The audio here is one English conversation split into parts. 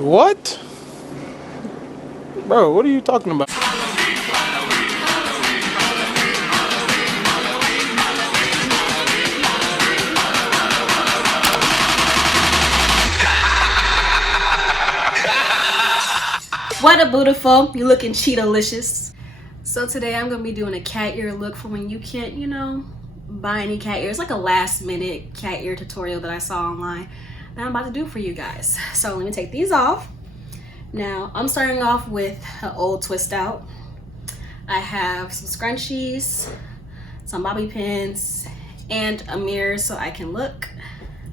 What? Bro, what are you talking about? What a beautiful, you looking cheetah-licious. So today I'm gonna be doing a cat ear look for when you can't, you know, buy any cat ears. Like a last minute cat ear tutorial that I saw online that I'm about to do for you guys. So let me take these off. Now I'm starting off with an old twist out. I have some scrunchies, some bobby pins, and a mirror so I can look.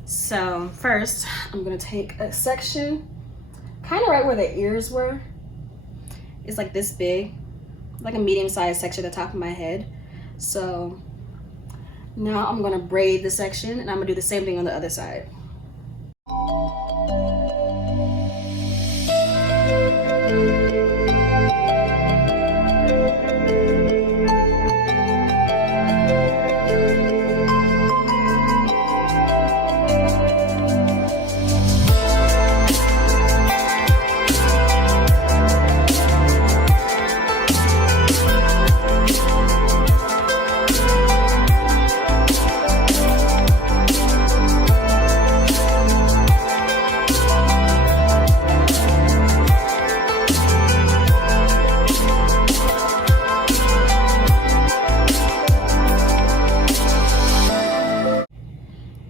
So first I'm gonna take a section kind of right where the ears were. It's like this big, like a medium-sized section at the top of my head. So now I'm gonna braid the section and I'm gonna do the same thing on the other side.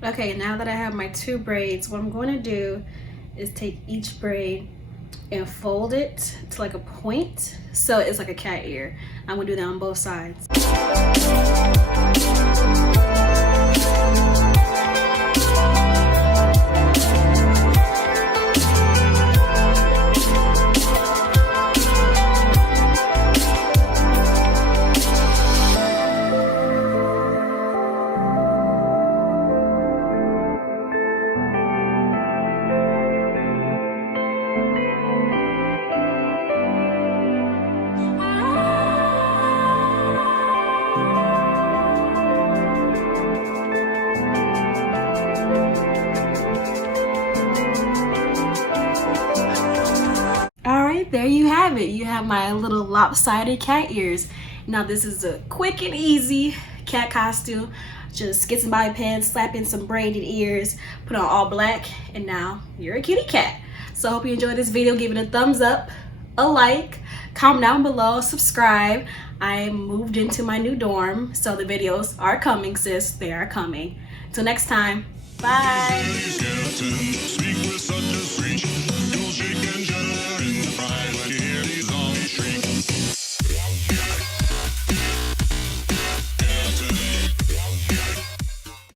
Okay, now that I have my two braids, what I'm going to do is take each braid and fold it to like a point so it's like a cat ear. I'm going to do that on both sides. There you have it. You have my little lopsided cat ears. Now this is a quick and easy cat costume. Just get some bobby pins, slap in some braided ears, put on all black, and now you're a kitty cat. So I hope you enjoyed this video. Give it a thumbs up, a like, comment down below, subscribe. I moved into my new dorm, so the videos are coming, sis. They are coming. Till next time, bye.